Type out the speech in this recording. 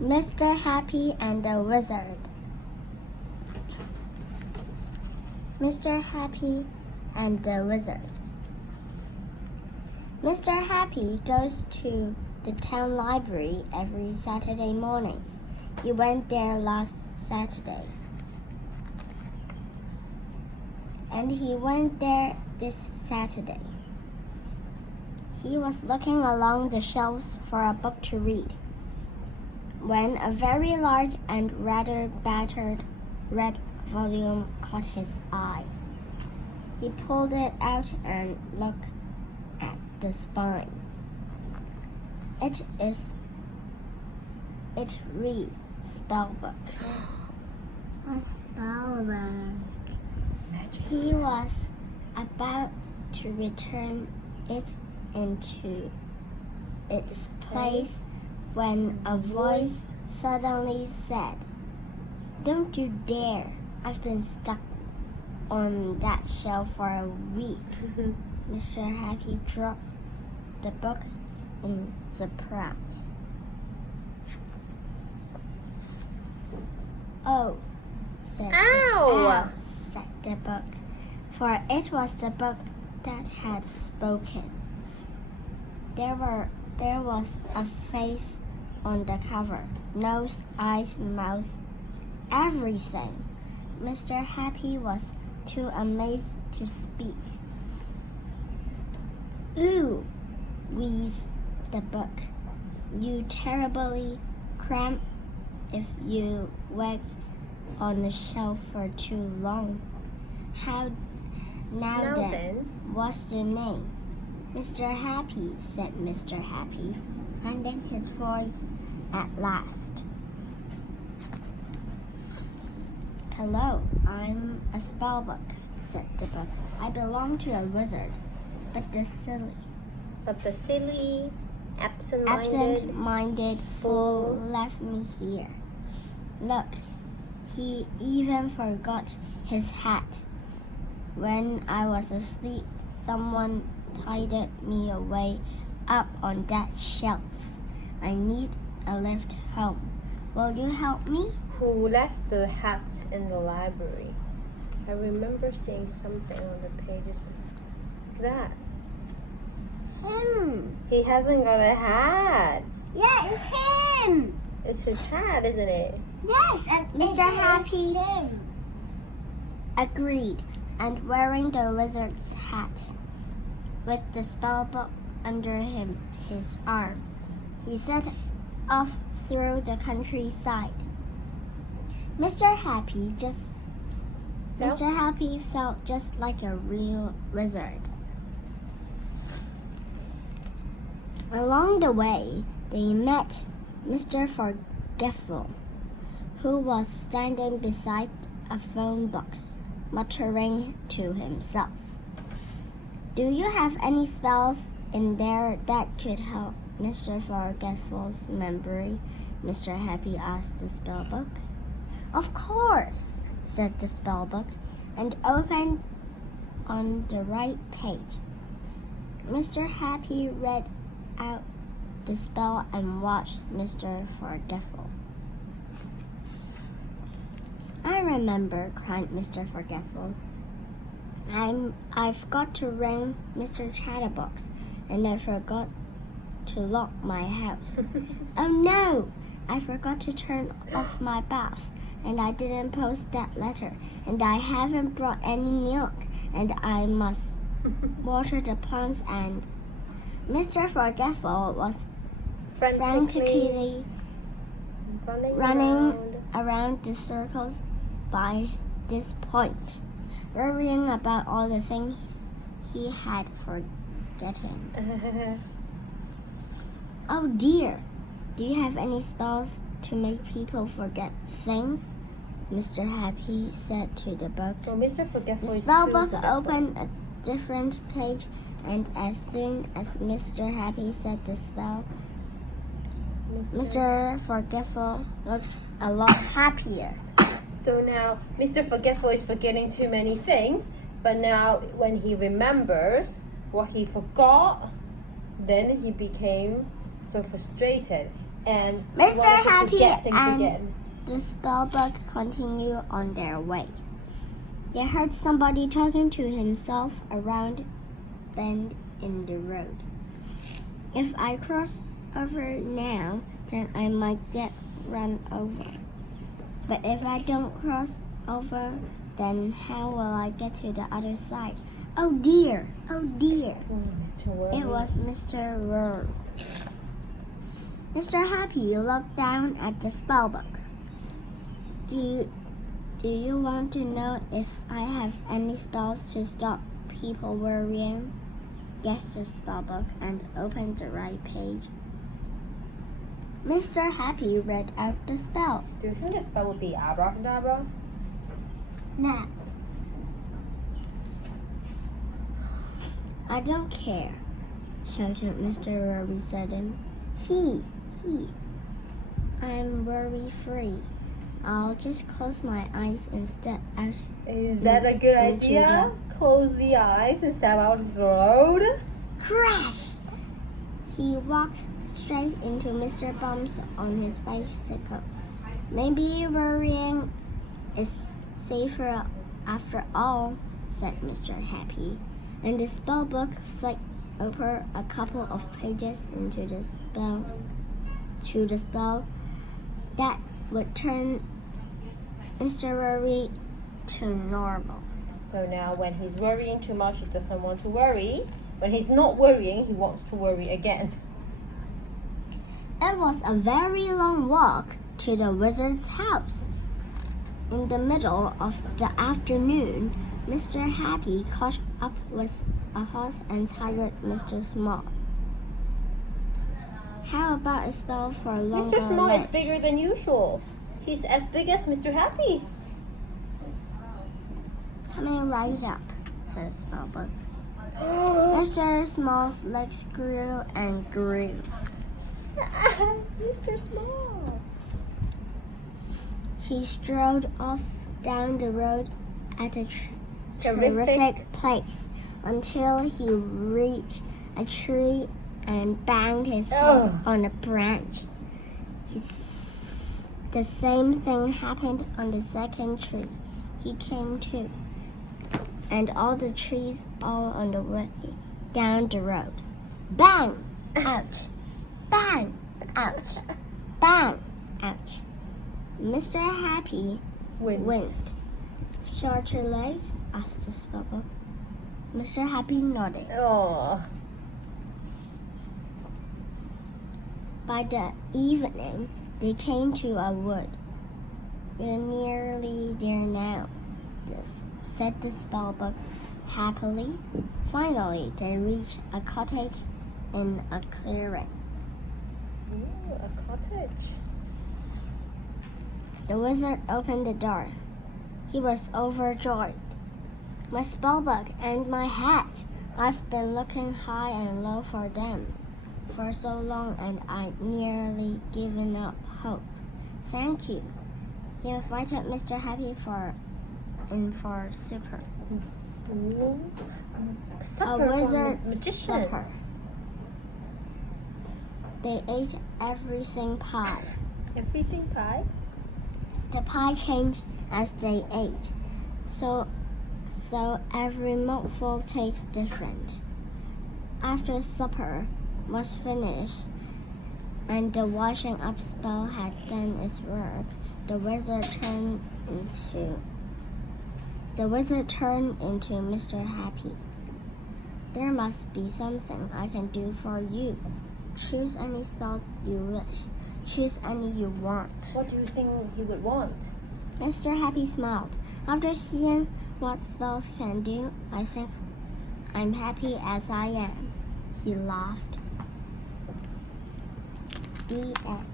Mr. Happy and the Wizard. Mr. Happy and the Wizard. Mr. Happy goes to the town library every Saturday mornings. He went there last Saturday. And he went there this Saturday. He was looking along the shelves for a book to read when a very large and rather battered red volume caught his eye. He pulled it out and looked at the spine. It reads Spellbook. A spellbook. He was about to return it into its place when a voice suddenly said, "Don't you dare! I've been stuck on that shelf for a week." Mr. Happy dropped the book in surprise. "Oh," said the book, for it was the book that had spoken. There was a face on the cover, nose, eyes, mouth, everything. Mr. Happy was too amazed to speak. "Ooh," wheezed the book. "You terribly cramp if you wagged on the shelf for too long. Now then, what's your name?" "Mr. Happy," said Mr. Happy, finding his voice at last. "Hello, I'm a spellbook," said the book. "I belong to a wizard, but the silly, absent-minded fool left me here. Look, he even forgot his hat. When I was asleep, someone tied me away up on that shelf. I need a lift home. Will you help me?" Who left the hat in the library? I remember seeing something on the pages like that. "Him." He hasn't got a hat. Yeah, it's him. It's his hat, isn't it? Yes, and Mr. Happy agreed, and wearing the wizard's hat, with the spellbook under his arm, he set off through the countryside. Mr. Happy felt just like a real wizard. Along the way, they met Mr. Forgetful, who was standing beside a phone box, muttering to himself. "Do you have any spells in there that could help Mr. Forgetful's memory?" Mr. Happy asked the spellbook. "Of course," said the spellbook, and opened on the right page. Mr. Happy read out the spell and watched Mr. Forgetful. "I remember," cried Mr. Forgetful. I've got to ring Mr. Chatterbox, and I forgot to lock my house. Oh no! I forgot to turn off my bath, and I didn't post that letter, and I haven't brought any milk, and I must water the plants, and..." Mr. Forgetful was frantically running around the circles by this point, worrying about all the things he had forgotten. "Oh dear, do you have any spells to make people forget things?" Mr. Happy said to the book. So Mr. Forgetful The is spellbook opened a different page, and as soon as Mr. Happy said the spell, Mr. Forgetful looked a lot happier. So now Mr. Forgetful is forgetting too many things, but now when he remembers what he forgot, then he became so frustrated. and Mr. wanted to Happy forget things and again. the spellbook continue on their way. They heard somebody talking to himself around a bend in the road. If I cross over now, then I might get run over. But if I don't cross over, then how will I get to the other side? Oh dear, oh dear. Mr. Worry. It was Mr. Worry. Mr. Happy looked down at the spellbook. Do you want to know if I have any spells to stop people worrying? Guessed the spellbook and opened the right page. Mr. Happy read out the spell. Do you think the spell would be abracadabra? Nah. I don't care, shouted Mr. Worry suddenly. I'm worry-free. I'll just close my eyes and step out. Is that a good idea? Close the eyes and step out of the road? Crash! He walked straight into Mr. Bumps on his bicycle. Maybe worrying is safer after all, said Mr. Happy. And the spellbook flicked over a couple of pages into the spell that would turn Mr. Worry to normal. So now when he's worrying too much, he doesn't want to worry. When he's not worrying, he wants to worry again. It was a very long walk to the wizard's house. In the middle of the afternoon, Mr. Happy caught up with a hot and tired Mr. Small. How about a spell for longer Mr. Small legs? is bigger than usual. He's as big as Mr. Happy. Coming right up, said the spellbook. Mr. Small's legs grew and grew. Mr. Small. He strode off down the road at a terrific pace until he reached a tree and banged his head on a branch. The same thing happened on the second tree. He came to, and all the trees all on the way down the road. Bang! Ouch! Bang! Ouch! Bang! Ouch! Mr. Happy winced. Shorter legs? Asked the spellbook. Mr. Happy nodded. Oh. By the evening, they came to a wood. We're nearly there now, said the spellbook happily. Finally, they reached a cottage in a clearing. Ooh, a cottage. The wizard opened the door. He was overjoyed. My spellbook and my hat. I've been looking high and low for them for so long, and I'd nearly given up hope. Thank you. He invited Mr. Happy in for supper. Ooh. A Supper wizard's for magician. supper. They ate everything pie. Everything pie? The pie changed as they ate, so every mouthful tastes different. After supper was finished and the washing up spell had done its work, the wizard turned into Mr. Happy. There must be something I can do for you. Choose any spell you wish. Choose any you want. What do you think he would want? Mr. Happy smiled. After seeing what spells can do, I think I'm happy as I am. He laughed. The end.